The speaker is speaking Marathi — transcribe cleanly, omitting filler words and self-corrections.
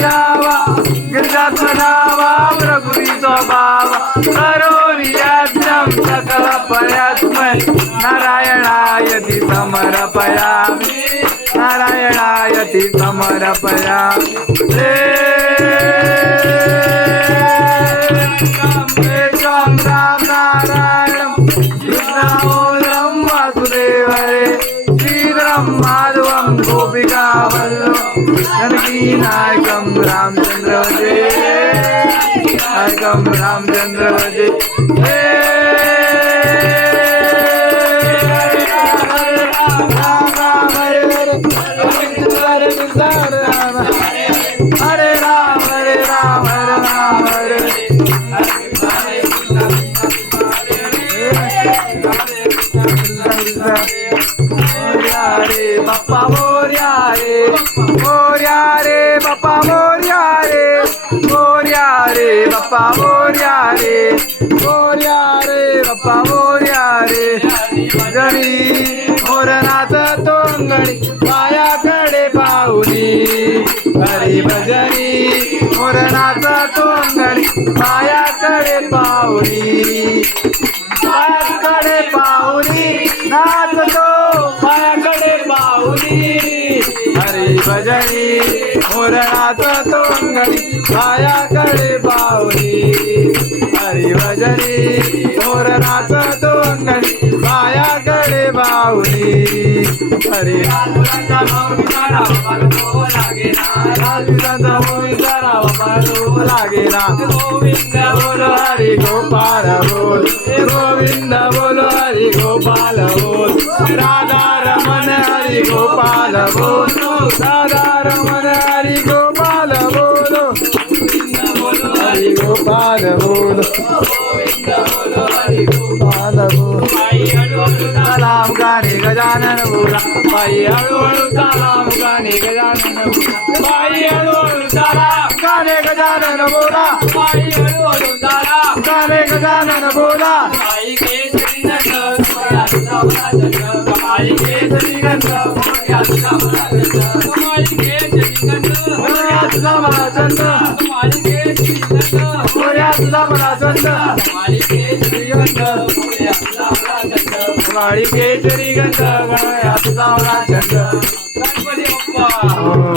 यावा गिरजात नावा प्रभुरी स्वभाव करोनी यज्ञं सकल प्रयत्न नारायणायति समर्पयामि नारायणायति समर्पयामि राम नारायणं कृष्णं वासुदेवरे श्रीधरं माधवं गोपिकावल्लभं जानकी नायकं रामचंद्र भजे नायकं रामचंद्र भजे हरे राम हरे राम हरे राम हरे रे बाप्पा मोरया रे बाप्पा मोरया रे बाप्पा मोरया रे बाप्पा मोरया रे भजनी मोरनाथ तोंगणी पायाकडे पाहुनी हरी भजनी मोरनाथ तोंगणी पायाकडे पाहुनी पायाकडे पाहुनी नाचतो पायाकडे पाहुनी हरी भजनी मोरनाथ तोंगणी पायाकडे पाहुनी हरी भजनी मोरनाथ तोंगणी पायाकडे पाहुनी हरी लागेना गोविंद बोलो हरि गोपाल बोल गोविंद बोलो हरि गोपाल बोल राधा रमन हरि गोपाल बोल राधा रमन हरि गोपाल बोलो हरि गोपाल बोल हरि गोपाल बोल सलाम गाणे गजानन बोला बाई हळूहळू सलाम गाणे गजानन बाई हळूहळू सलाम गाणे गजानन बोला बाई हळूहळू सलाम गाणे गजानन बोला बाई केसरी नंद बाई केसरी नंद बाई केसरी नंद मोरया तुझा मला चंद बाई केसरी नंद मोरया तुझा मला चंद बाई केसरी नंद मोरया तुझा मला चंद बाई केसरी गंध मोरया तुझा मला चंद